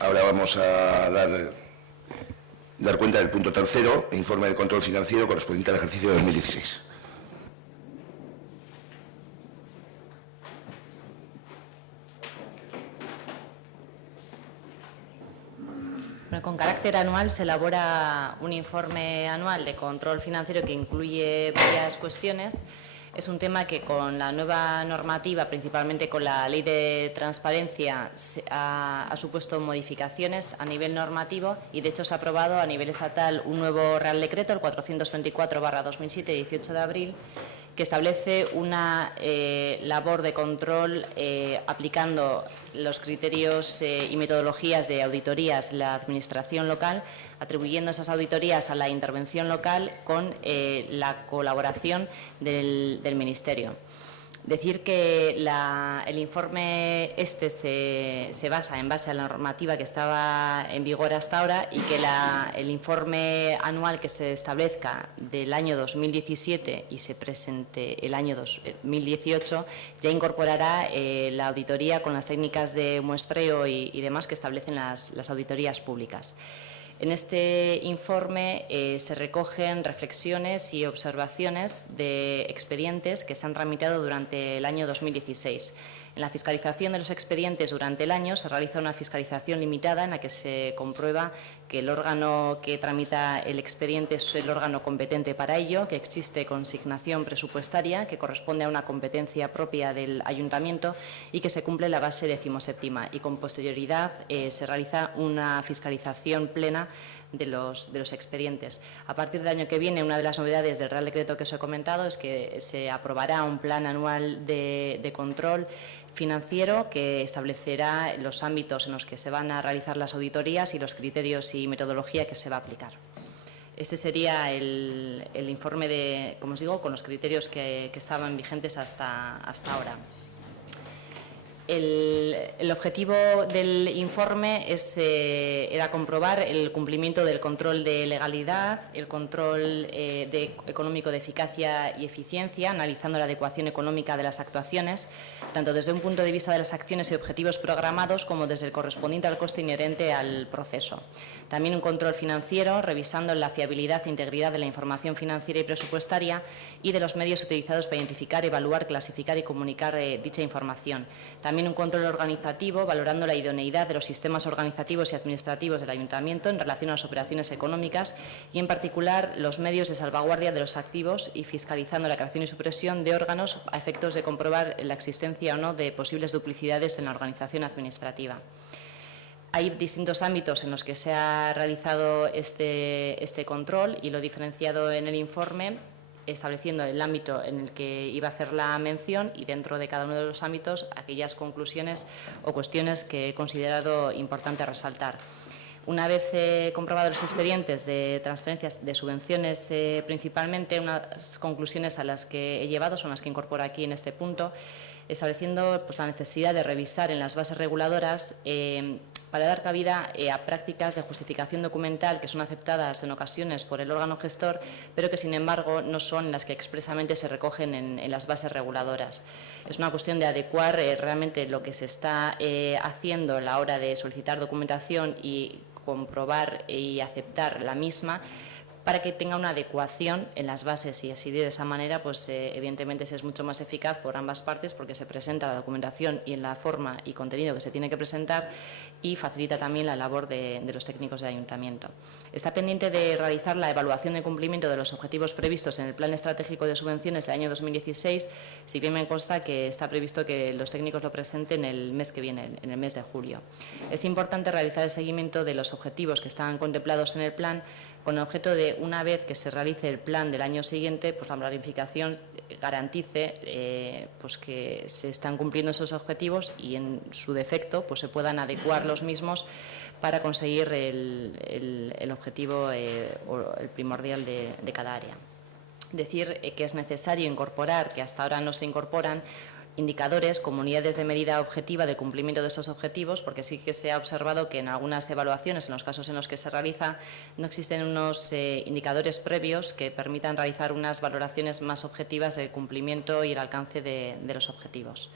Ahora vamos a dar cuenta del punto tercero, informe de control financiero correspondiente al ejercicio de 2016. Con carácter anual se elabora un informe anual de control financiero que incluye varias cuestiones. Es un tema que con la nueva normativa, principalmente con la Ley de Transparencia, ha supuesto modificaciones a nivel normativo y, de hecho, se ha aprobado a nivel estatal un nuevo Real Decreto, el 424/2007, de 18 de abril, que establece una labor de control aplicando los criterios y metodologías de auditorías en la Administración local, atribuyendo esas auditorías a la intervención local con la colaboración del Ministerio. Decir que el informe se basa en base a la normativa que estaba en vigor hasta ahora y que el informe anual que se establezca del año 2017 y se presente el año 2018 ya incorporará la auditoría con las técnicas de muestreo y demás que establecen las auditorías públicas. En este informe se recogen reflexiones y observaciones de expedientes que se han tramitado durante el año 2016. En la fiscalización de los expedientes durante el año se realiza una fiscalización limitada en la que se comprueba que el órgano que tramita el expediente es el órgano competente para ello, que existe consignación presupuestaria que corresponde a una competencia propia del ayuntamiento y que se cumple la base 17ª, y con posterioridad se realiza una fiscalización plena de los expedientes. A partir del año que viene, una de las novedades del Real Decreto que os he comentado es que se aprobará un plan anual de control financiero que establecerá los ámbitos en los que se van a realizar las auditorías y los criterios y metodología que se va a aplicar. Este sería el informe como os digo, con los criterios que estaban vigentes hasta ahora. El objetivo del informe era comprobar el cumplimiento del control de legalidad, el control económico de eficacia y eficiencia, analizando la adecuación económica de las actuaciones, tanto desde un punto de vista de las acciones y objetivos programados como desde el correspondiente al coste inherente al proceso. También un control financiero, revisando la fiabilidad e integridad de la información financiera y presupuestaria y de los medios utilizados para identificar, evaluar, clasificar y comunicar dicha información. También un control organizativo, valorando la idoneidad de los sistemas organizativos y administrativos del Ayuntamiento en relación a las operaciones económicas y, en particular, los medios de salvaguardia de los activos y fiscalizando la creación y supresión de órganos a efectos de comprobar la existencia o no de posibles duplicidades en la organización administrativa. Hay distintos ámbitos en los que se ha realizado este control y lo he diferenciado en el informe, estableciendo el ámbito en el que iba a hacer la mención y, dentro de cada uno de los ámbitos, aquellas conclusiones o cuestiones que he considerado importante resaltar. Una vez comprobados los expedientes de transferencias de subvenciones, principalmente, unas conclusiones a las que he llevado son las que incorporo aquí en este punto, estableciendo la necesidad de revisar en las bases reguladoras para dar cabida a prácticas de justificación documental que son aceptadas en ocasiones por el órgano gestor, pero que, sin embargo, no son las que expresamente se recogen en las bases reguladoras. Es una cuestión de adecuar realmente lo que se está haciendo a la hora de solicitar documentación y comprobar y aceptar la misma, para que tenga una adecuación en las bases, y así, de esa manera, pues evidentemente es mucho más eficaz por ambas partes, porque se presenta la documentación y en la forma y contenido que se tiene que presentar, y facilita también la labor de los técnicos del ayuntamiento. Está pendiente de realizar la evaluación de cumplimiento de los objetivos previstos en el Plan Estratégico de Subvenciones del año 2016, si bien me consta que está previsto que los técnicos lo presenten el mes que viene, en el mes de julio. Es importante realizar el seguimiento de los objetivos que están contemplados en el plan, con el objeto de, una vez que se realice el plan del año siguiente, pues la planificación garantice pues que se están cumpliendo esos objetivos y, en su defecto, pues se puedan adecuar los mismos para conseguir el objetivo o el primordial de cada área. Decir que es necesario incorporar, que hasta ahora no se incorporan, indicadores como unidades de medida objetiva de cumplimiento de estos objetivos, porque sí que se ha observado que en algunas evaluaciones, en los casos en los que se realiza, no existen unos indicadores previos que permitan realizar unas valoraciones más objetivas del cumplimiento y el alcance de los objetivos.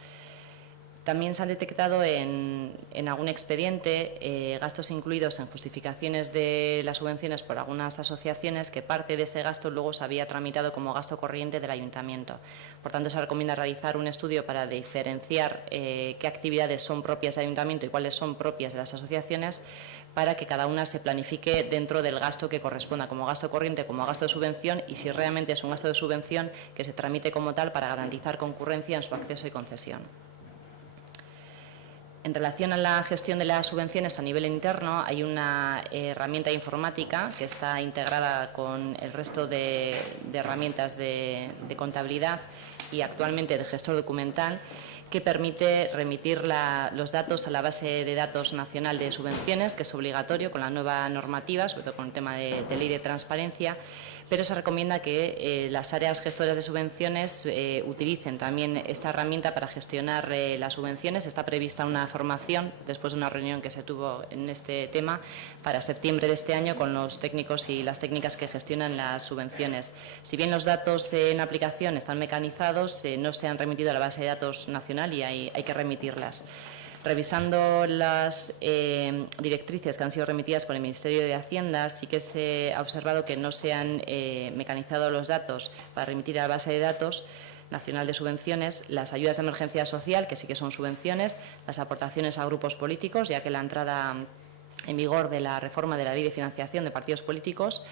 También se han detectado en algún expediente gastos incluidos en justificaciones de las subvenciones por algunas asociaciones, que parte de ese gasto luego se había tramitado como gasto corriente del ayuntamiento. Por tanto, se recomienda realizar un estudio para diferenciar qué actividades son propias del ayuntamiento y cuáles son propias de las asociaciones, para que cada una se planifique dentro del gasto que corresponda, como gasto corriente, como gasto de subvención, y si realmente es un gasto de subvención, que se tramite como tal para garantizar concurrencia en su acceso y concesión. En relación a la gestión de las subvenciones a nivel interno, hay una herramienta informática que está integrada con el resto de herramientas de contabilidad y actualmente de gestor documental, que permite remitir los datos a la base de datos nacional de subvenciones, que es obligatorio con la nueva normativa, sobre todo con el tema de ley de transparencia, pero se recomienda que las áreas gestoras de subvenciones utilicen también esta herramienta para gestionar las subvenciones. Está prevista una formación, después de una reunión que se tuvo en este tema, para septiembre de este año, con los técnicos y las técnicas que gestionan las subvenciones. Si bien los datos en aplicación están mecanizados, no se han remitido a la base de datos nacional y hay que remitirlas. Revisando las directrices que han sido remitidas por el Ministerio de Hacienda, sí que se ha observado que no se han mecanizado los datos para remitir a la base de datos nacional de subvenciones, las ayudas de emergencia social, que sí que son subvenciones, las aportaciones a grupos políticos, ya que la entrada en vigor de la reforma de la Ley de Financiación de Partidos Políticos,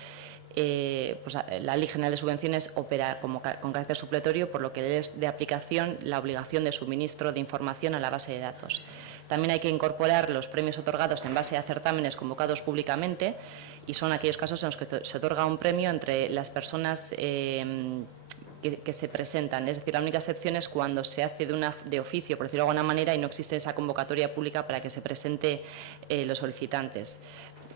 pues la Ley General de Subvenciones opera con carácter supletorio, por lo que es de aplicación la obligación de suministro de información a la base de datos. También hay que incorporar los premios otorgados en base a certámenes convocados públicamente, y son aquellos casos en los que se otorga un premio entre las personas que se presentan. Es decir, la única excepción es cuando se hace de oficio, por decirlo de alguna manera, y no existe esa convocatoria pública para que se presente los solicitantes.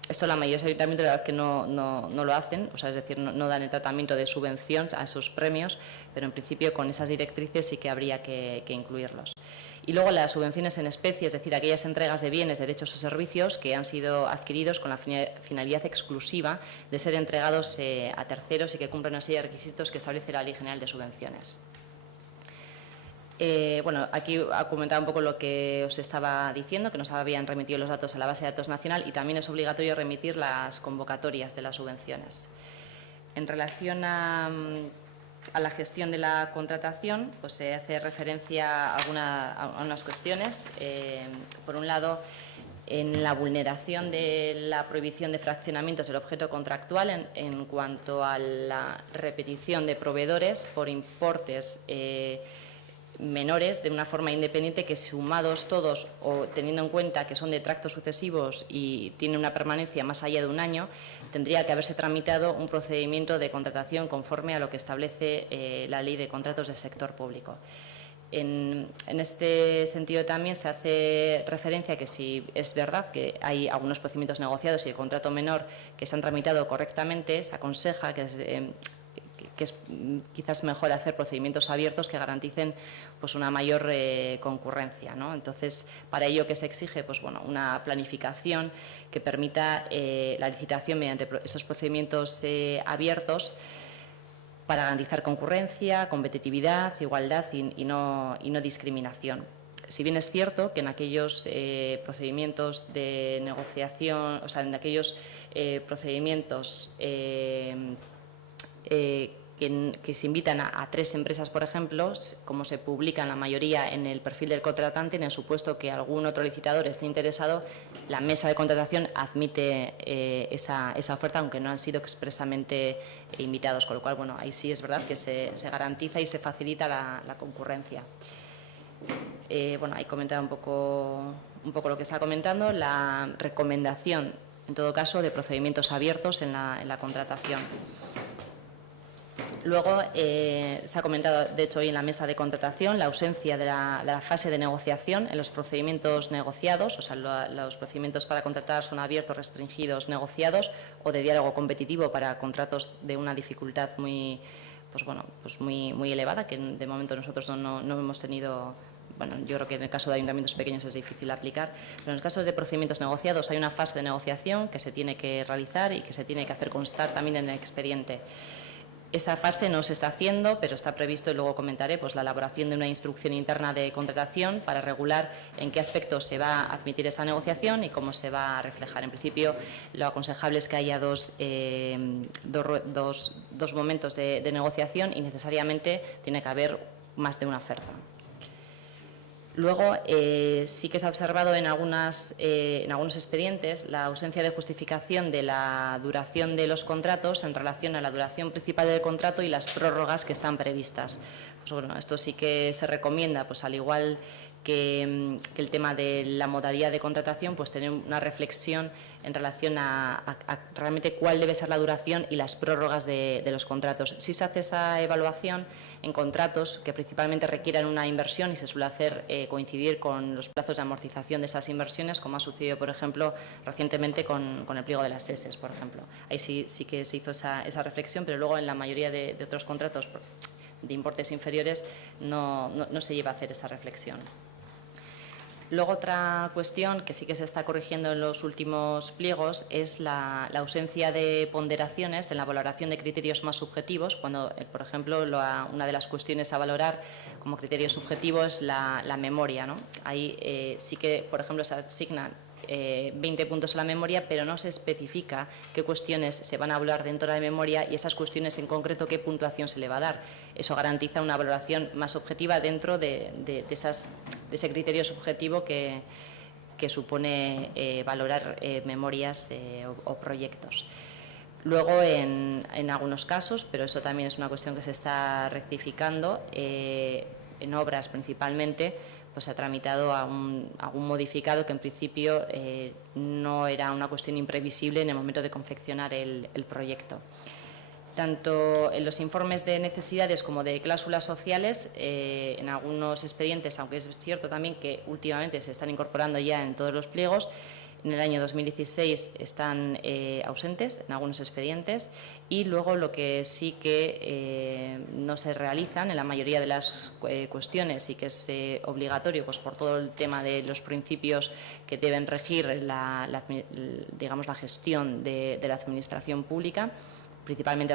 Esto la mayoría de los ayuntamientos, la verdad, que no lo hacen, o sea, es decir, no dan el tratamiento de subvención a esos premios, pero en principio con esas directrices sí que habría que incluirlos. Y luego las subvenciones en especie, es decir, aquellas entregas de bienes, derechos o servicios que han sido adquiridos con la finalidad exclusiva de ser entregados a terceros y que cumplen una serie de requisitos que establece la Ley General de Subvenciones. Bueno, aquí ha comentado un poco lo que os estaba diciendo, que nos habían remitido los datos a la base de datos nacional, y también es obligatorio remitir las convocatorias de las subvenciones. En relación a la gestión de la contratación, pues se hace referencia a unas cuestiones. Por un lado, en la vulneración de la prohibición de fraccionamientos del objeto contractual en cuanto a la repetición de proveedores por importes menores de una forma independiente, que sumados todos o teniendo en cuenta que son de tractos sucesivos y tienen una permanencia más allá de un año, tendría que haberse tramitado un procedimiento de contratación conforme a lo que establece la Ley de Contratos del Sector Público. En este sentido también se hace referencia que si es verdad que hay algunos procedimientos negociados y el contrato menor que se han tramitado correctamente, se aconseja que es quizás mejor hacer procedimientos abiertos que garanticen pues una mayor concurrencia, ¿no? Entonces, para ello, ¿qué se exige? Pues bueno, una planificación que permita la licitación mediante esos procedimientos abiertos, para garantizar concurrencia, competitividad, igualdad y no discriminación. Si bien es cierto que en aquellos procedimientos de negociación, o sea, en aquellos procedimientos que se invitan a 3 empresas, por ejemplo, como se publican la mayoría en el perfil del contratante, en el supuesto que algún otro licitador esté interesado, la mesa de contratación admite esa oferta, aunque no han sido expresamente invitados, con lo cual, bueno, ahí sí es verdad que se garantiza y se facilita la concurrencia. Bueno, ahí comentaba un poco lo que está comentando, la recomendación, en todo caso, de procedimientos abiertos en la contratación. Luego, se ha comentado, de hecho, hoy en la mesa de contratación, la ausencia de la fase de negociación en los procedimientos negociados, o sea, los procedimientos para contratar son abiertos, restringidos, negociados, o de diálogo competitivo para contratos de una dificultad muy elevada, que de momento nosotros no hemos tenido. Bueno, yo creo que en el caso de ayuntamientos pequeños es difícil aplicar, pero en los casos de procedimientos negociados hay una fase de negociación que se tiene que realizar y que se tiene que hacer constar también en el expediente. Esa fase no se está haciendo, pero está previsto, y luego comentaré, pues la elaboración de una instrucción interna de contratación para regular en qué aspectos se va a admitir esa negociación y cómo se va a reflejar. En principio, lo aconsejable es que haya dos momentos de negociación y necesariamente tiene que haber más de una oferta. Luego, sí que se ha observado en algunos expedientes la ausencia de justificación de la duración de los contratos en relación a la duración principal del contrato y las prórrogas que están previstas. Pues bueno, esto sí que se recomienda, pues al igual que el tema de la modalidad de contratación, pues tener una reflexión en relación a realmente cuál debe ser la duración y las prórrogas de los contratos. Si se hace esa evaluación en contratos que principalmente requieran una inversión y se suele hacer coincidir con los plazos de amortización de esas inversiones, como ha sucedido, por ejemplo, recientemente con el pliego de las SES, por ejemplo. Ahí sí que se hizo esa reflexión, pero luego en la mayoría de otros contratos de importes inferiores no se lleva a hacer esa reflexión. Luego, otra cuestión que sí que se está corrigiendo en los últimos pliegos es la ausencia de ponderaciones en la valoración de criterios más subjetivos, cuando, por ejemplo, una de las cuestiones a valorar como criterio subjetivo es la memoria, ¿no? Ahí sí que, por ejemplo, se asignan 20 puntos a la memoria, pero no se especifica qué cuestiones se van a hablar dentro de la memoria y esas cuestiones en concreto qué puntuación se le va a dar. Eso garantiza una valoración más objetiva dentro de ese criterio subjetivo que supone valorar memorias o proyectos. Luego, en algunos casos, pero eso también es una cuestión que se está rectificando, en obras principalmente, pues se ha tramitado algún modificado que en principio no era una cuestión imprevisible en el momento de confeccionar el proyecto. Tanto en los informes de necesidades como de cláusulas sociales, en algunos expedientes, aunque es cierto también que últimamente se están incorporando ya en todos los pliegos, en el año 2016 están ausentes en algunos expedientes y luego lo que sí que no se realizan en la mayoría de las cuestiones y que es obligatorio, pues por todo el tema de los principios que deben regir digamos, la gestión de la administración pública, principalmente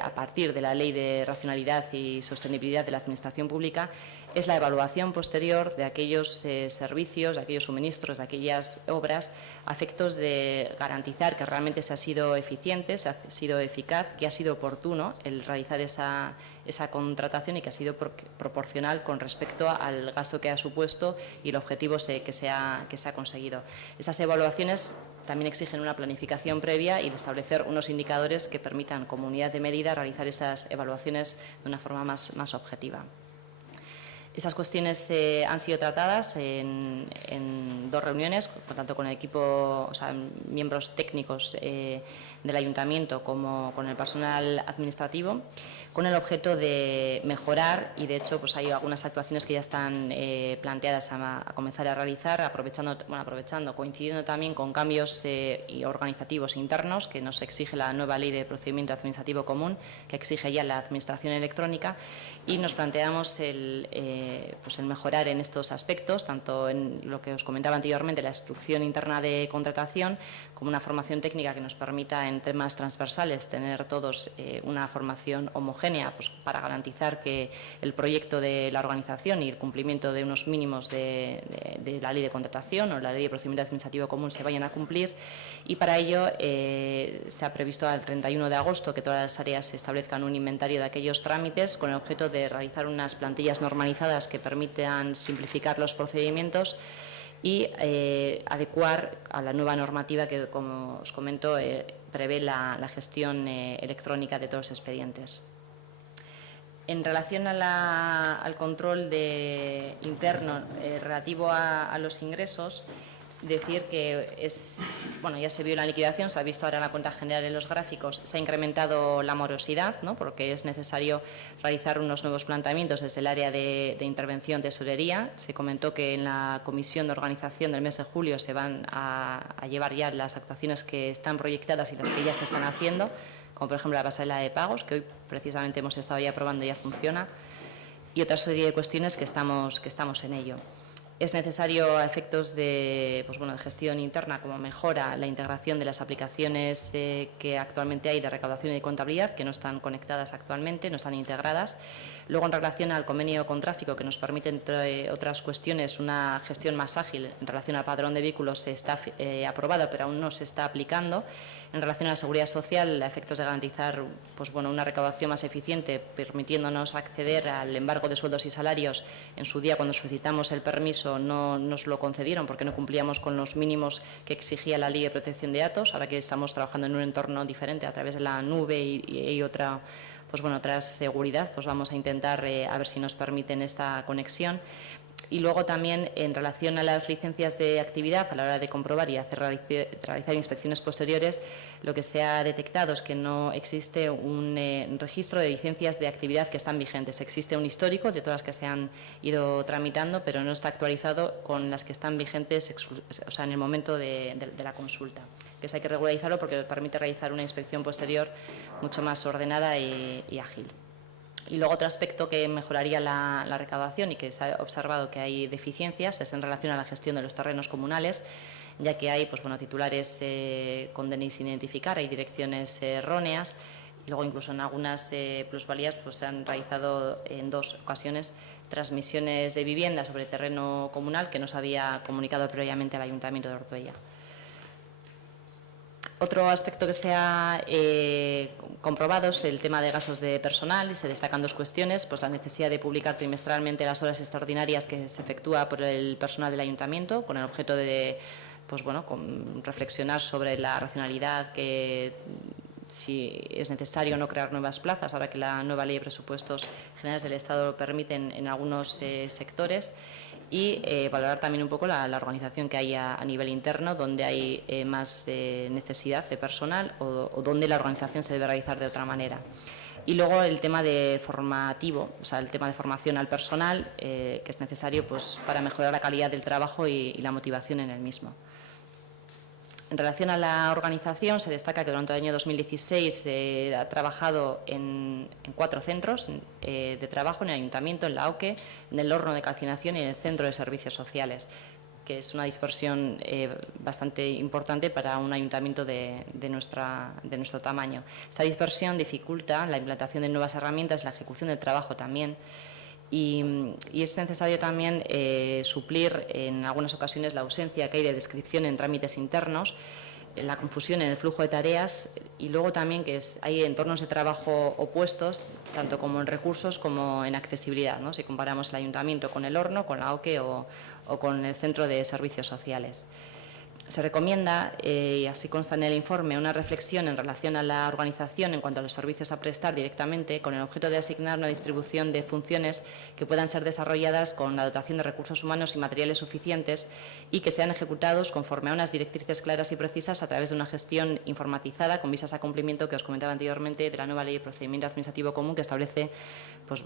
a partir de la Ley de Racionalidad y Sostenibilidad de la Administración Pública, es la evaluación posterior de aquellos servicios, de aquellos suministros, de aquellas obras, a efectos de garantizar que realmente se ha sido eficiente, se ha sido eficaz, que ha sido oportuno el realizar esa contratación y que ha sido proporcional con respecto al gasto que ha supuesto y el objetivo que se ha conseguido. Esas evaluaciones también exigen una planificación previa y establecer unos indicadores que permitan, como unidad de medida, realizar esas evaluaciones de una forma más objetiva. Esas cuestiones han sido tratadas en 2 reuniones, tanto con el equipo, o sea, miembros técnicos del ayuntamiento como con el personal administrativo, con el objeto de mejorar y, de hecho, pues hay algunas actuaciones que ya están planteadas a comenzar a realizar, coincidiendo también con cambios organizativos internos que nos exige la nueva Ley de Procedimiento Administrativo Común, que exige ya la administración electrónica, y nos planteamos el mejorar en estos aspectos, tanto en lo que os comentaba anteriormente, la instrucción interna de contratación, como una formación técnica que nos permita en temas transversales tener todos una formación homogénea, pues, para garantizar que el proyecto de la organización y el cumplimiento de unos mínimos de la Ley de Contratación o la Ley de Procedimiento Administrativo Común se vayan a cumplir, y para ello se ha previsto al 31 de agosto que todas las áreas se establezcan un inventario de aquellos trámites con el objeto de realizar unas plantillas normalizadas que permitan simplificar los procedimientos y adecuar a la nueva normativa que, como os comento, prevé la gestión electrónica de todos los expedientes. En relación al control interno relativo a los ingresos, decir que ya se vio la liquidación, se ha visto ahora en la cuenta general en los gráficos, se ha incrementado la morosidad, ¿no?, porque es necesario realizar unos nuevos planteamientos desde el área de intervención tesorería. Se comentó que en la comisión de organización del mes de julio se van a llevar ya las actuaciones que están proyectadas y las que ya se están haciendo, como por ejemplo la pasarela de pagos, que hoy precisamente hemos estado ya probando y ya funciona, y otra serie de cuestiones que estamos en ello. Es necesario, a efectos de, de gestión interna, como mejora la integración de las aplicaciones que actualmente hay de recaudación y de contabilidad, que no están conectadas actualmente, no están integradas. Luego, en relación al convenio con tráfico, que nos permite, entre otras cuestiones, una gestión más ágil en relación al padrón de vehículos, está aprobado, pero aún no se está aplicando. En relación a la seguridad social, a efectos de garantizar una recaudación más eficiente, permitiéndonos acceder al embargo de sueldos y salarios. En su día, cuando solicitamos el permiso, no nos lo concedieron porque no cumplíamos con los mínimos que exigía la Ley de Protección de Datos. Ahora que estamos trabajando en un entorno diferente a través de la nube y otra seguridad, vamos a intentar a ver si nos permiten esta conexión. Y luego también, en relación a las licencias de actividad, a la hora de comprobar y realizar inspecciones posteriores, lo que se ha detectado es que no existe un registro de licencias de actividad que están vigentes. Existe un histórico de todas las que se han ido tramitando, pero no está actualizado con las que están vigentes en el momento de la consulta. Que eso hay que regularizarlo porque permite realizar una inspección posterior mucho más ordenada y ágil. Y luego, otro aspecto que mejoraría la recaudación y que se ha observado que hay deficiencias es en relación a la gestión de los terrenos comunales, ya que hay titulares con DNI sin identificar, hay direcciones erróneas, y luego incluso en algunas plusvalías se han realizado en 2 ocasiones transmisiones de vivienda sobre terreno comunal que no se había comunicado previamente al Ayuntamiento de Ortuella. Otro aspecto que se ha comprobado es el tema de gastos de personal, y se destacan 2 cuestiones: la necesidad de publicar trimestralmente las horas extraordinarias que se efectúa por el personal del Ayuntamiento, con el objeto de reflexionar sobre la racionalidad, si es necesario no crear nuevas plazas, ahora que la nueva Ley de Presupuestos Generales del Estado lo permiten en algunos sectores. Y valorar también un poco la organización que hay a nivel interno, donde hay más necesidad de personal o donde la organización se debe realizar de otra manera. Y luego el tema de formativo, el tema de formación al personal, que es necesario para mejorar la calidad del trabajo y la motivación en el mismo. En relación a la organización, se destaca que durante el año 2016 se ha trabajado en 4 centros de trabajo: en el Ayuntamiento, en la AOQE, en el Horno de Calcinación y en el Centro de Servicios Sociales, que es una dispersión bastante importante para un ayuntamiento de nuestro tamaño. Esta dispersión dificulta la implantación de nuevas herramientas, la ejecución del trabajo también. Y es necesario también suplir en algunas ocasiones la ausencia que hay de descripción en trámites internos, la confusión en el flujo de tareas, y luego también que hay entornos de trabajo opuestos, tanto como en recursos como en accesibilidad, ¿no? Si comparamos el Ayuntamiento con el Horno, con la AOQE o con el Centro de Servicios Sociales. Se recomienda, y así consta en el informe, una reflexión en relación a la organización en cuanto a los servicios a prestar directamente, con el objeto de asignar una distribución de funciones que puedan ser desarrolladas con la dotación de recursos humanos y materiales suficientes y que sean ejecutados conforme a unas directrices claras y precisas a través de una gestión informatizada con vistas a cumplimiento, que os comentaba anteriormente, de la nueva Ley de Procedimiento Administrativo Común, que establece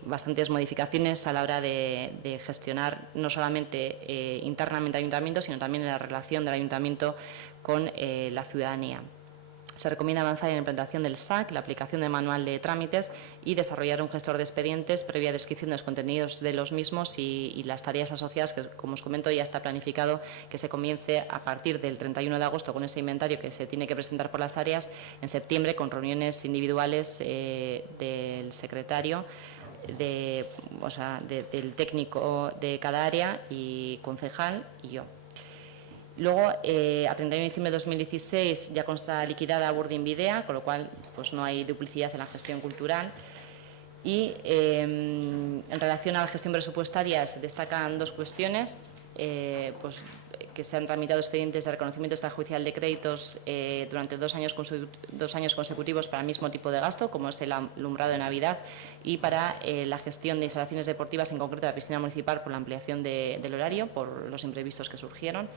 bastantes modificaciones a la hora de gestionar no solamente internamente el Ayuntamiento, sino también en la relación del Ayuntamiento con la ciudadanía. Se recomienda avanzar en la implantación del SAC, la aplicación del manual de trámites y desarrollar un gestor de expedientes previa descripción de los contenidos de los mismos y las tareas asociadas, que, como os comento, ya está planificado que se comience a partir del 31 de agosto con ese inventario que se tiene que presentar por las áreas, en septiembre con reuniones individuales del secretario, del técnico de cada área y concejal y yo. Luego, a 31 de diciembre de 2016 ya consta liquidada Burdin Videa, con lo cual no hay duplicidad en la gestión cultural. Y en relación a la gestión presupuestaria se destacan 2 cuestiones, que se han tramitado expedientes de reconocimiento extrajudicial de créditos durante 2 años consecutivos para el mismo tipo de gasto, como es el alumbrado de Navidad, y para la gestión de instalaciones deportivas, en concreto la piscina municipal, por la ampliación del horario, por los imprevistos que surgieron.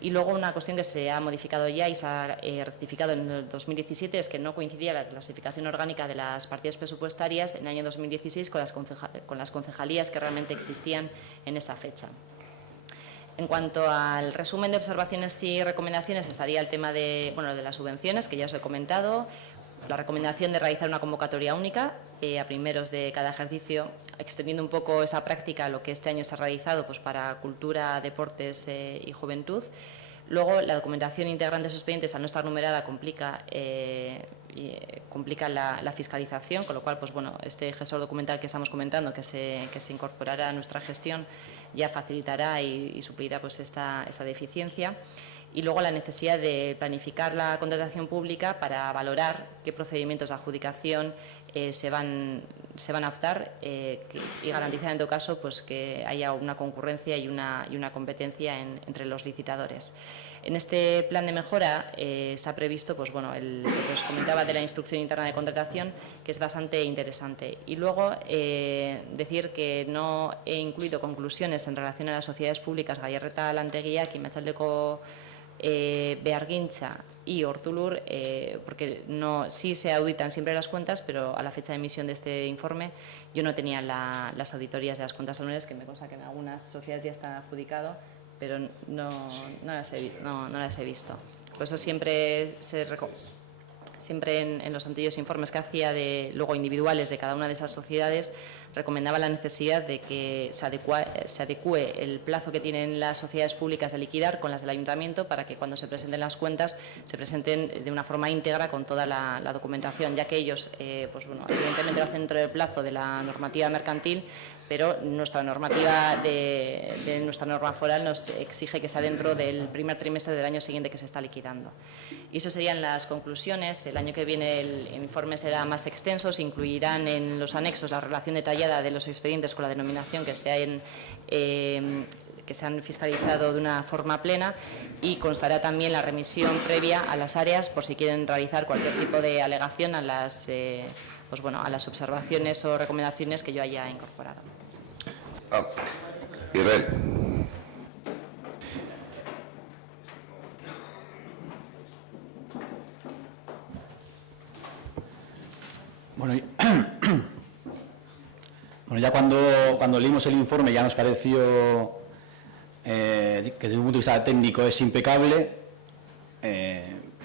Y luego una cuestión que se ha modificado ya y se ha rectificado en el 2017 es que no coincidía la clasificación orgánica de las partidas presupuestarias en el año 2016 con las concejalías que realmente existían en esa fecha. En cuanto al resumen de observaciones y recomendaciones, estaría el tema de las subvenciones, que ya os he comentado. la recomendación de realizar una convocatoria única a primeros de cada ejercicio, extendiendo un poco esa práctica a lo que este año se ha realizado pues, para cultura, deportes y juventud. Luego, la documentación integrante de esos expedientes, al no estar numerada, complica la fiscalización, con lo cual, pues bueno, este gestor documental que estamos comentando, que se incorporará a nuestra gestión, ya facilitará y suplirá pues esta deficiencia. Y luego la necesidad de planificar la contratación pública para valorar qué procedimientos de adjudicación se van a optar y garantizar en todo caso pues, que haya una concurrencia y una competencia entre los licitadores. En este plan de mejora se ha previsto pues, bueno, lo que os comentaba de la instrucción interna de contratación, que es bastante interesante. Y luego decir que no he incluido conclusiones en relación a las sociedades públicas Gallarreta Lanteguía, Quimachaldeko Beargintza y Ortulur, porque sí se auditan siempre las cuentas, pero a la fecha de emisión de este informe yo no tenía las auditorías de las cuentas anuales, que me consta que en algunas sociedades ya están adjudicadas, pero no las he visto. Por eso siempre en los anteriores informes que hacía luego individuales de cada una de esas sociedades, recomendaba la necesidad de que se adecue el plazo que tienen las sociedades públicas de liquidar con las del ayuntamiento, para que cuando se presenten las cuentas se presenten de una forma íntegra con toda la documentación, ya que ellos, pues bueno, evidentemente lo hacen dentro del plazo de la normativa mercantil, pero nuestra normativa de nuestra norma foral nos exige que sea dentro del primer trimestre del año siguiente que se está liquidando. Y eso serían las conclusiones. El año que viene el informe será más extenso, se incluirán en los anexos la relación detallada de los expedientes con la denominación que se han fiscalizado de una forma plena, y constará también la remisión previa a las áreas por si quieren realizar cualquier tipo de alegación a las observaciones o recomendaciones que yo haya incorporado. Israel. Bueno, ya cuando leímos el informe ya nos pareció que desde un punto de vista técnico es impecable.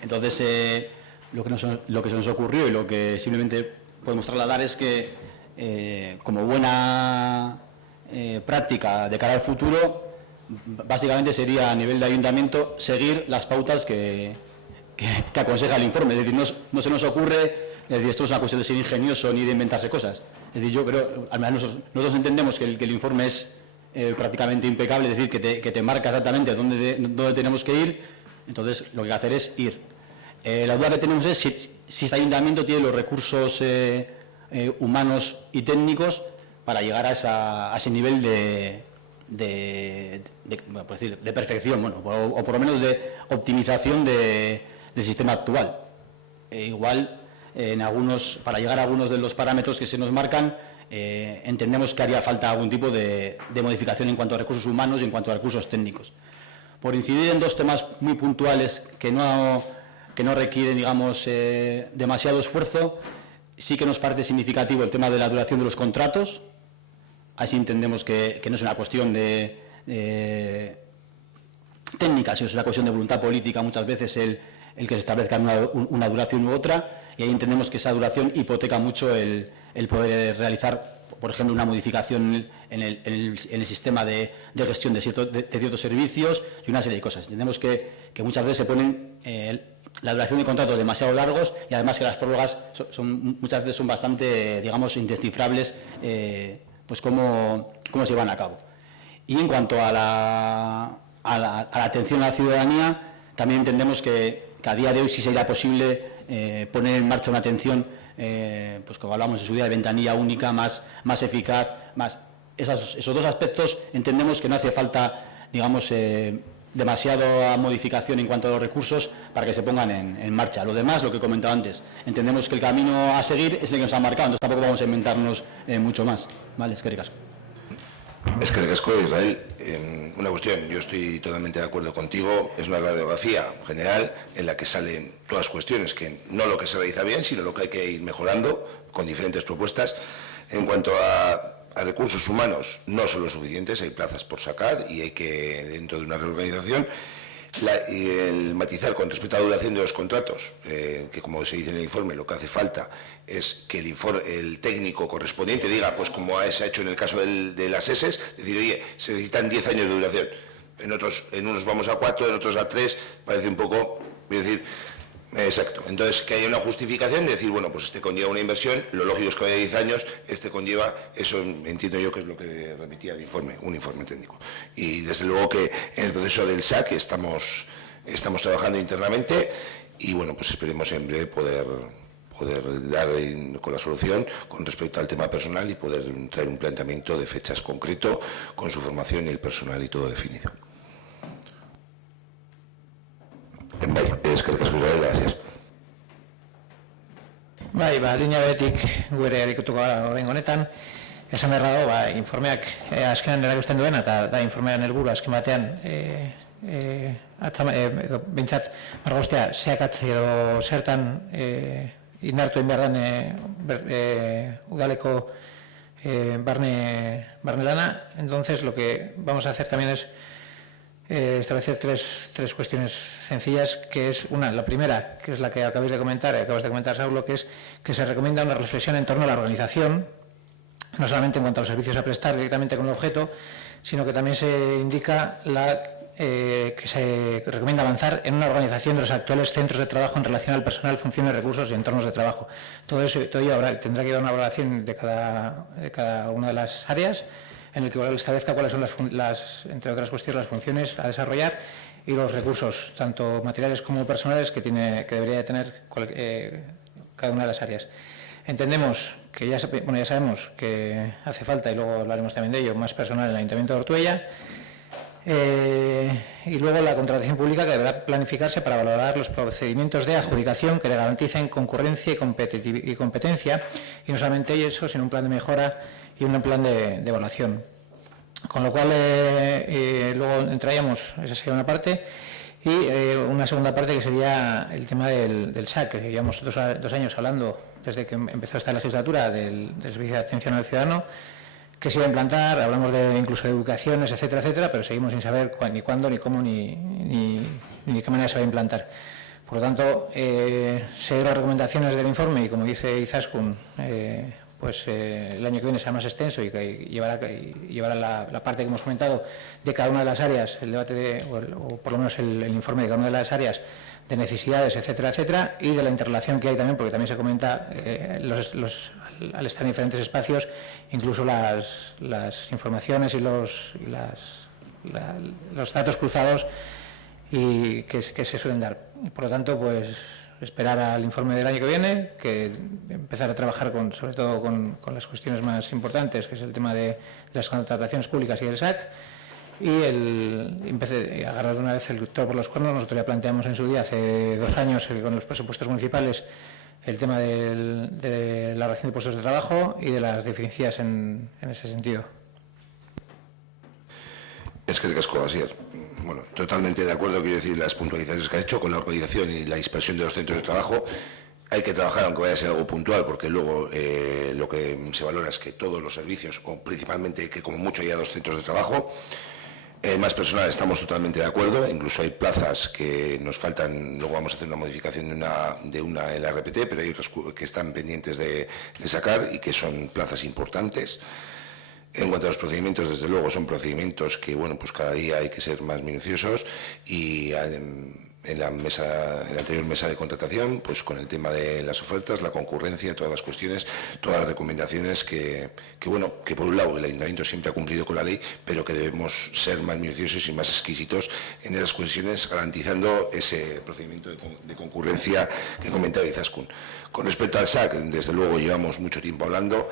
Entonces, lo que se nos ocurrió y lo que simplemente podemos trasladar es que, como buena práctica de cara al futuro, básicamente sería a nivel de ayuntamiento seguir las pautas que aconseja el informe. Es decir, no se nos ocurre, es decir, esto no es una cuestión de ser ingenioso ni de inventarse cosas. Es decir, yo creo, al menos nosotros entendemos que el informe es prácticamente impecable, es decir, que te marca exactamente dónde tenemos que ir. Entonces, lo que hay que hacer es ir. La duda que tenemos es si este ayuntamiento tiene los recursos humanos y técnicos para llegar a ese nivel de perfección, bueno, o por lo menos de optimización del sistema actual. Igual, para llegar a algunos de los parámetros que se nos marcan, entendemos que haría falta algún tipo de modificación en cuanto a recursos humanos y en cuanto a recursos técnicos. Por incidir en dos temas muy puntuales que no requieren, digamos, demasiado esfuerzo, sí que nos parece significativo el tema de la duración de los contratos. Así entendemos que no es una cuestión técnica, sino es una cuestión de voluntad política muchas veces el que se establezca una duración u otra, y ahí entendemos que esa duración hipoteca mucho el poder realizar, por ejemplo, una modificación en el sistema de gestión de ciertos servicios y una serie de cosas. Entendemos que muchas veces se ponen la duración de contratos demasiado largos, y además que las prórrogas muchas veces son bastante, digamos, indescifrables, pues cómo se llevan a cabo. Y en cuanto a la atención a la ciudadanía, también entendemos que a día de hoy sí sería posible poner en marcha una atención, pues como hablamos en su día, de ventanilla única, más eficaz, más esos dos aspectos. Entendemos que no hace falta, digamos, demasiada modificación en cuanto a los recursos para que se pongan en marcha. Lo demás, lo que he comentado antes, entendemos que el camino a seguir es el que nos ha marcado, entonces tampoco vamos a inventarnos mucho más. Vale, eskerrik asko. Eskerrik asko, Israel. Una cuestión, yo estoy totalmente de acuerdo contigo, es una radiografía general en la que salen todas cuestiones, que no lo que se realiza bien, sino lo que hay que ir mejorando con diferentes propuestas. En cuanto a recursos humanos, no son los suficientes, hay plazas por sacar y hay que, dentro de una reorganización, y el matizar con respecto a la duración de los contratos, que como se dice en el informe, lo que hace falta es que el técnico correspondiente diga, pues como se ha hecho en el caso de las ESES, decir, oye, se necesitan 10 años de duración. En unos vamos a 4, en otros a 3, parece un poco, voy a decir, exacto. Entonces, que haya una justificación de decir, bueno, pues este conlleva una inversión, lo lógico es que vaya 10 años, este conlleva, eso entiendo yo que es lo que remitía el informe, un informe técnico. Y desde luego que en el proceso del SAC estamos trabajando internamente y, bueno, pues esperemos en breve poder dar con la solución con respecto al tema personal y poder traer un planteamiento de fechas concreto con su formación y el personal y todo definido. Eskerrik asko, gracias. Bai, linea beretik gure erikutuko gara oraingo honetan. Esan behar dago, informeak azkenan erakusten duena, eta da informean helburu azken batean bintzat margostea zeakatze edo zertan indartu egin behar den udaleko barne lana. Entonces, lo que vamos a hacer también es establecer tres cuestiones sencillas, que es la primera, que es la que acabas de comentar, Saulo, que es que se recomienda una reflexión en torno a la organización, no solamente en cuanto a los servicios a prestar directamente con el objeto, sino que también se indica que se recomienda avanzar en una organización de los actuales centros de trabajo en relación al personal, funciones, recursos y entornos de trabajo. Todo ello tendrá que ir a una evaluación de cada una de las áreas, en el que establezca cuáles son entre otras cuestiones, las funciones a desarrollar y los recursos, tanto materiales como personales, que debería de tener cada una de las áreas. Entendemos que ya sabemos que hace falta, y luego hablaremos también de ello, más personal en el Ayuntamiento de Ortuella, y luego la contratación pública, que deberá planificarse para valorar los procedimientos de adjudicación que le garanticen concurrencia y competencia, y no solamente eso, sino un plan de mejora y un plan de evaluación. Con lo cual, luego entraríamos, esa sería una parte, y una segunda parte que sería el tema del SAC, que llevamos dos años hablando, desde que empezó esta legislatura, del Servicio de Atención al Ciudadano, que se iba a implantar, hablamos incluso de educaciones, etcétera, etcétera, pero seguimos sin saber ni cuándo, ni cómo, ni de qué manera se va a implantar. Por lo tanto, seguir las recomendaciones del informe y, como dice Izaskun, pues el año que viene será más extenso y que llevará la parte que hemos comentado de cada una de las áreas, el debate o por lo menos el informe de cada una de las áreas de necesidades, etcétera, etcétera, y de la interrelación que hay también, porque también se comenta al estar en diferentes espacios, incluso las informaciones y los datos cruzados y que se suelen dar. Por lo tanto, pues esperar al informe del año que viene, que empezar a trabajar sobre todo con las cuestiones más importantes, que es el tema de las contrataciones públicas y el SAC, y empecé a agarrar de una vez el toro por los cuernos. Nosotros ya planteamos en su día, hace 2 años, con los presupuestos municipales, el tema de la relación de puestos de trabajo y de las deficiencias en ese sentido. Eskerrik asko, Asier. Bueno, totalmente de acuerdo, quiero decir, las puntualizaciones que ha hecho con la organización y la dispersión de los centros de trabajo. Hay que trabajar, aunque vaya a ser algo puntual, porque luego lo que se valora es que todos los servicios, o principalmente que como mucho haya 2 centros de trabajo. Más personal, estamos totalmente de acuerdo, incluso hay plazas que nos faltan, luego vamos a hacer una modificación de una en la RPT, pero hay otras que están pendientes de sacar y que son plazas importantes. En cuanto a los procedimientos, desde luego son procedimientos que, bueno, pues cada día hay que ser más minuciosos, y en la anterior mesa de contratación, pues con el tema de las ofertas, la concurrencia, todas las cuestiones, todas las recomendaciones que por un lado el Ayuntamiento siempre ha cumplido con la ley, pero que debemos ser más minuciosos y más exquisitos en esas cuestiones, garantizando ese procedimiento de concurrencia que comentaba Izaskun. Con respecto al SAC, desde luego llevamos mucho tiempo hablando.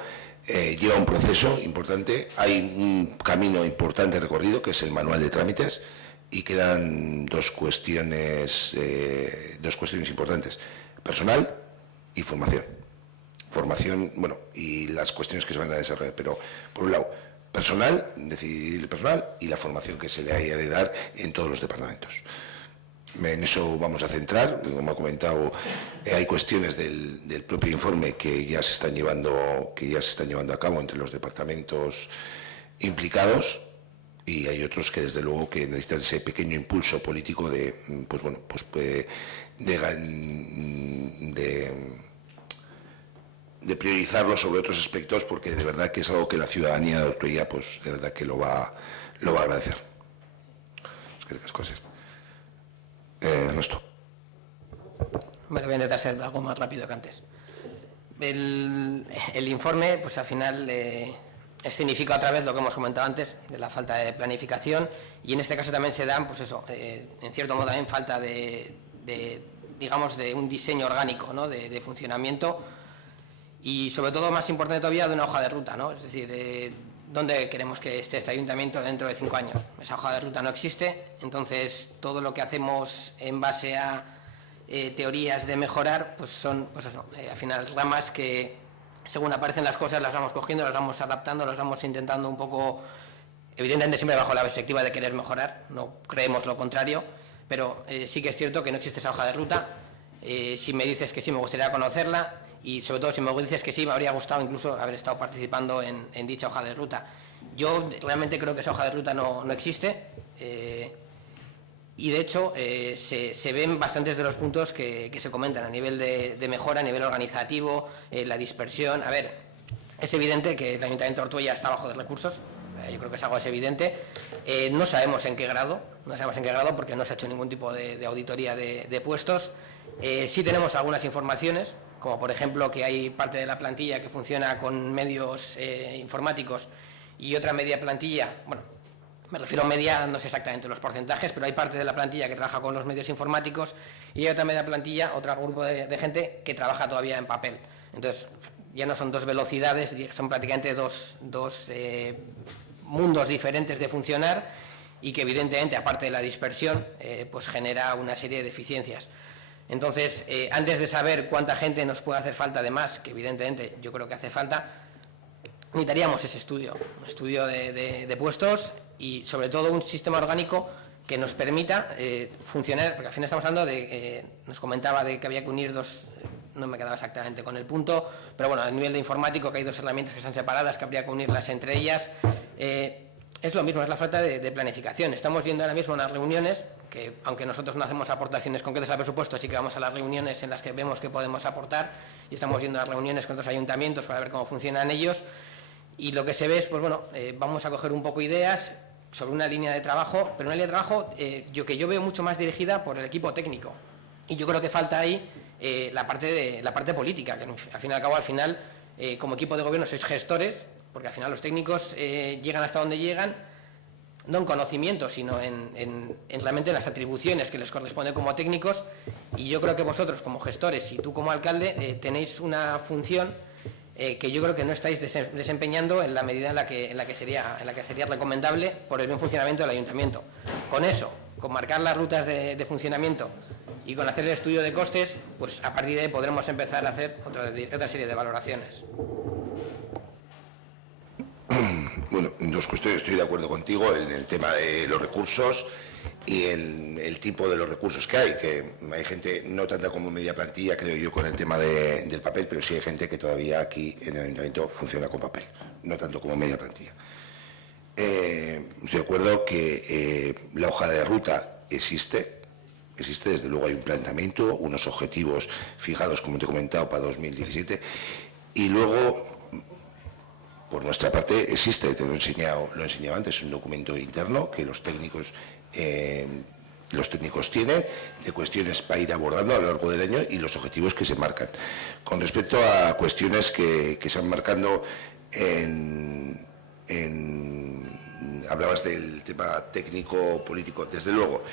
Lleva un proceso importante, hay un camino importante recorrido, que es el manual de trámites, y quedan dos cuestiones importantes: personal y formación. Formación, bueno, y las cuestiones que se van a desarrollar, pero por un lado, personal, decidir el personal, y la formación que se le haya de dar en todos los departamentos. En eso vamos a centrar. Como ha comentado, hay cuestiones del propio informe que ya se están llevando a cabo entre los departamentos implicados, y hay otros que desde luego que necesitan ese pequeño impulso político de priorizarlo sobre otros aspectos, porque de verdad que es algo que la ciudadanía de Ortuella pues de verdad que lo va a agradecer. Es que las cosas. Nuestro. Vale, voy a intentar ser algo más rápido que antes. El informe, pues al final significa otra vez lo que hemos comentado antes, de la falta de planificación, y en este caso también se dan, pues eso, en cierto modo también falta digamos, de un diseño orgánico, ¿no? de funcionamiento, y sobre todo, más importante todavía, de una hoja de ruta, ¿no? Es decir, ¿dónde queremos que esté este ayuntamiento dentro de 5 años? Esa hoja de ruta no existe, entonces todo lo que hacemos en base a teorías de mejorar, pues son, pues eso, al final ramas que según aparecen las cosas las vamos cogiendo, las vamos adaptando, las vamos intentando un poco, evidentemente siempre bajo la perspectiva de querer mejorar, no creemos lo contrario, pero sí que es cierto que no existe esa hoja de ruta. Si me dices que sí, me gustaría conocerla, y sobre todo si me dices que sí, me habría gustado incluso haber estado participando en dicha hoja de ruta. Yo realmente creo que esa hoja de ruta no existe, y de hecho se ven bastantes de los puntos que se comentan a nivel de mejora, a nivel organizativo, la dispersión. A ver, es evidente que el Ayuntamiento de Ortuella está bajo de recursos, yo creo que es algo evidente. No sabemos en qué grado, porque no se ha hecho ningún tipo de auditoría de puestos. Sí tenemos algunas informaciones, como por ejemplo que hay parte de la plantilla que funciona con medios informáticos y otra media plantilla, bueno, me refiero a media, no sé exactamente los porcentajes, pero hay parte de la plantilla que trabaja con los medios informáticos y hay otra media plantilla, otro grupo de gente que trabaja todavía en papel. Entonces, ya no son dos velocidades, son prácticamente dos mundos diferentes de funcionar, y que evidentemente, aparte de la dispersión, pues genera una serie de deficiencias. Entonces, antes de saber cuánta gente nos puede hacer falta de más, que evidentemente yo creo que hace falta, necesitaríamos ese estudio, un estudio de puestos y sobre todo un sistema orgánico que nos permita funcionar, porque al final estamos hablando de, nos comentaba de que había que unir dos, no me quedaba exactamente con el punto, pero bueno, a nivel de informático, que hay dos herramientas que están separadas, que habría que unirlas entre ellas. Es lo mismo, es la falta de planificación. Estamos yendo ahora mismo a unas reuniones, que aunque nosotros no hacemos aportaciones concretas al presupuesto, sí que vamos a las reuniones en las que vemos que podemos aportar, y estamos yendo a reuniones con otros ayuntamientos para ver cómo funcionan ellos, y lo que se ve es, pues bueno, vamos a coger un poco ideas sobre una línea de trabajo, pero una línea de trabajo que yo veo mucho más dirigida por el equipo técnico, y yo creo que falta ahí la parte política, que al fin y al final, como equipo de gobierno sois gestores, porque al final los técnicos llegan hasta donde llegan, no en conocimiento, sino en realmente las atribuciones que les corresponde como técnicos, y yo creo que vosotros como gestores y tú como alcalde tenéis una función que yo creo que no estáis desempeñando en la medida en la que sería recomendable por el buen funcionamiento del ayuntamiento. Con eso, con marcar las rutas de funcionamiento y con hacer el estudio de costes, pues a partir de ahí podremos empezar a hacer otra serie de valoraciones. Bueno, dos cuestiones. Estoy de acuerdo contigo en el tema de los recursos y en el tipo de los recursos que hay gente, no tanta como media plantilla, creo yo, con el tema del papel, pero sí hay gente que todavía aquí en el ayuntamiento funciona con papel, no tanto como media plantilla. Estoy de acuerdo que la hoja de ruta existe, desde luego hay un planteamiento, unos objetivos fijados, como te he comentado, para 2017, y luego, por nuestra parte, existe, te lo he enseñado antes, un documento interno que los técnicos tienen, de cuestiones para ir abordando a lo largo del año y los objetivos que se marcan. Con respecto a cuestiones que se van marcando hablabas del tema técnico-político. Desde luego,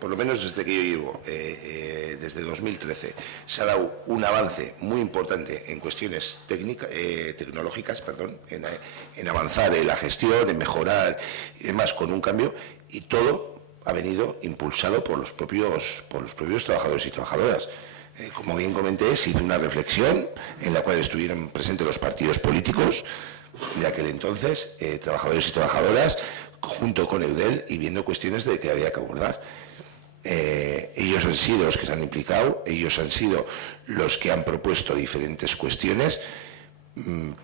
por lo menos desde que yo llevo, desde 2013, se ha dado un avance muy importante en cuestiones tecnológicas, en avanzar en la gestión, en mejorar y demás, con un cambio, y todo ha venido impulsado por los propios trabajadores y trabajadoras. Como bien comenté, se hizo una reflexión en la cual estuvieron presentes los partidos políticos de aquel entonces, trabajadores y trabajadoras, junto con Eudel, y viendo cuestiones de que había que abordar. Ellos han sido los que se han implicado, ellos han sido los que han propuesto diferentes cuestiones,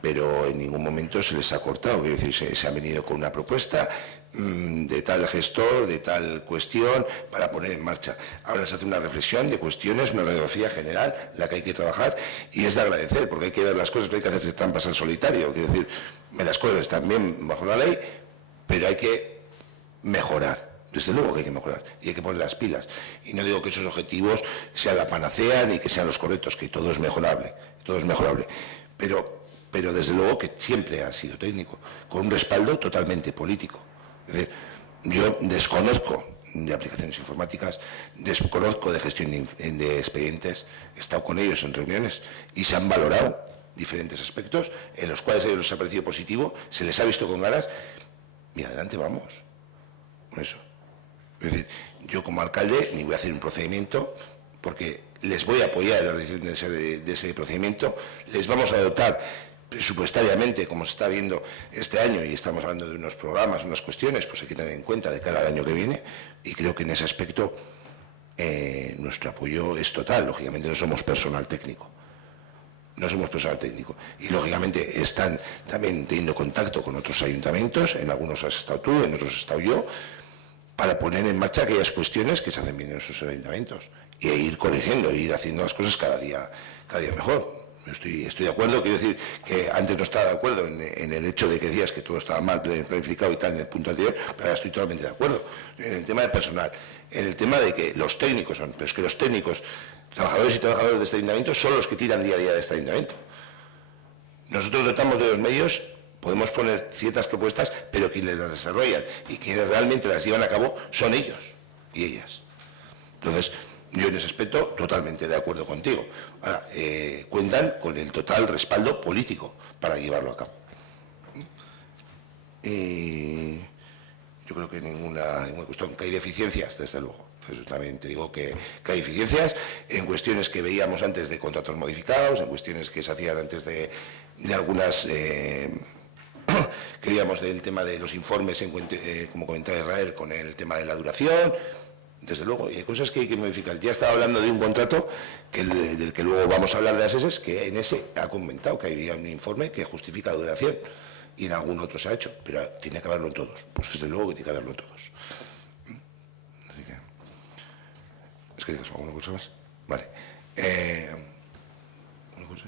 pero en ningún momento se les ha cortado. Quiero decir, se han venido con una propuesta de tal gestor, de tal cuestión, para poner en marcha. Ahora se hace una reflexión de cuestiones, una radiografía general, la que hay que trabajar, y es de agradecer, porque hay que ver las cosas, no hay que hacerse trampas al solitario. Quiero decir, las cosas están bien bajo la ley, pero hay que mejorar. Desde luego que hay que mejorar y hay que poner las pilas. Y no digo que esos objetivos sean la panacea ni que sean los correctos, que todo es mejorable, pero desde luego que siempre ha sido técnico, con un respaldo totalmente político. Es decir, yo desconozco de aplicaciones informáticas, desconozco de gestión de expedientes, he estado con ellos en reuniones y se han valorado diferentes aspectos en los cuales a ellos les ha parecido positivo, se les ha visto con ganas y adelante vamos. Eso. Es decir, yo como alcalde ni voy a hacer un procedimiento porque les voy a apoyar en la realización de ese procedimiento, les vamos a dotar presupuestariamente, como se está viendo este año, y estamos hablando de unos programas, unas cuestiones, pues hay que tener en cuenta de cara al año que viene, y creo que en ese aspecto nuestro apoyo es total. Lógicamente no somos personal técnico, y lógicamente están también teniendo contacto con otros ayuntamientos, en algunos has estado tú, en otros he estado yo, para poner en marcha aquellas cuestiones que se hacen bien en esos ayuntamientos, e ir corrigiendo, e ir haciendo las cosas cada día mejor. Estoy de acuerdo, quiero decir que antes no estaba de acuerdo en el hecho de que decías que todo estaba mal planificado y tal en el punto anterior, pero ahora estoy totalmente de acuerdo. En el tema de personal, en el tema de que los técnicos son, pero es que los técnicos, trabajadores y trabajadoras de este ayuntamiento, son los que tiran día a día de este ayuntamiento. Nosotros dotamos de los medios, podemos poner ciertas propuestas, pero quienes las desarrollan y quienes realmente las llevan a cabo son ellos y ellas. Entonces, yo en ese aspecto totalmente de acuerdo contigo. Ahora, cuentan con el total respaldo político para llevarlo a cabo. Yo creo que ninguna cuestión, que hay deficiencias, desde luego. Eso también te digo que hay deficiencias en cuestiones que veíamos antes de contratos modificados, en cuestiones que se hacían antes de algunas, queríamos del tema de los informes, como comentaba Israel, con el tema de la duración. Desde luego, y hay cosas que hay que modificar. Ya estaba hablando de un contrato del que luego vamos a hablar de ASES, que en ese ha comentado que hay un informe que justifica la duración, y en algún otro se ha hecho, pero tiene que haberlo en todos. Pues desde luego que tiene que haberlo en todos. Así que, ¿es que digas alguna cosa más? Vale. ¿Una cosa?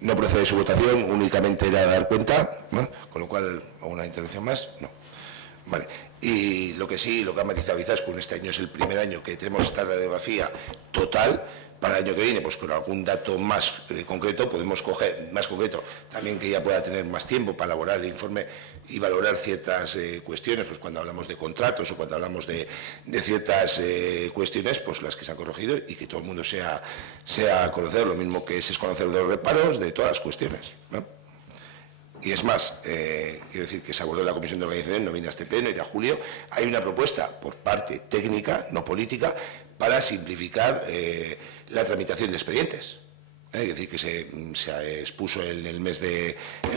No procede su votación, únicamente era dar cuenta, ¿no? Con lo cual, ¿alguna intervención más? No. Vale. Y lo que sí, lo que ha matizado Izaskun, este año es el primer año que tenemos esta radiografía total. Para el año que viene, pues con algún dato más concreto, podemos coger, más concreto, también que ya pueda tener más tiempo para elaborar el informe y valorar ciertas cuestiones, pues cuando hablamos de contratos o cuando hablamos de ciertas cuestiones, pues las que se han corregido, y que todo el mundo sea a conocer, lo mismo que es conocer de los reparos, de todas las cuestiones, ¿no? Y es más, quiero decir que se abordó en la Comisión de Organización, no vine a este pleno, irá a julio. Hay una propuesta por parte técnica, no política, para simplificar la tramitación de expedientes. Es decir, que se expuso en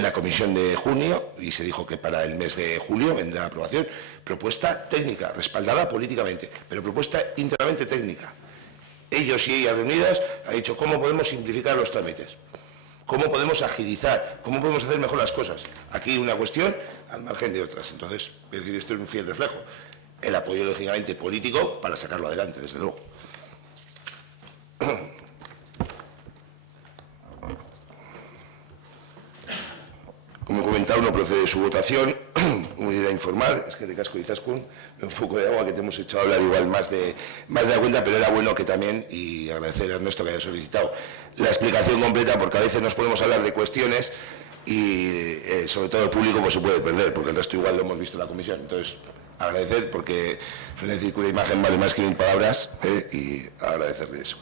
la Comisión de junio, y se dijo que para el mes de julio vendrá la aprobación. Propuesta técnica, respaldada políticamente, pero propuesta íntegramente técnica. Ellos y ellas reunidas han dicho cómo podemos simplificar los trámites. ¿Cómo podemos agilizar? ¿Cómo podemos hacer mejor las cosas? Aquí una cuestión al margen de otras. Entonces, es decir, esto es un fiel reflejo. El apoyo, lógicamente, político para sacarlo adelante, desde luego. Como comentaba, no procede su votación. Como iré a informar, es que de casco y Izaskun, un poco de agua que te hemos hecho hablar igual más de la cuenta, pero era bueno que también, y agradecer a Ernesto que haya solicitado la explicación completa, porque a veces nos podemos hablar de cuestiones y sobre todo el público pues se puede perder, porque el resto igual lo hemos visto en la comisión. Entonces, agradecer, porque suele decir que una imagen vale más que 1000 palabras, y agradecerle eso.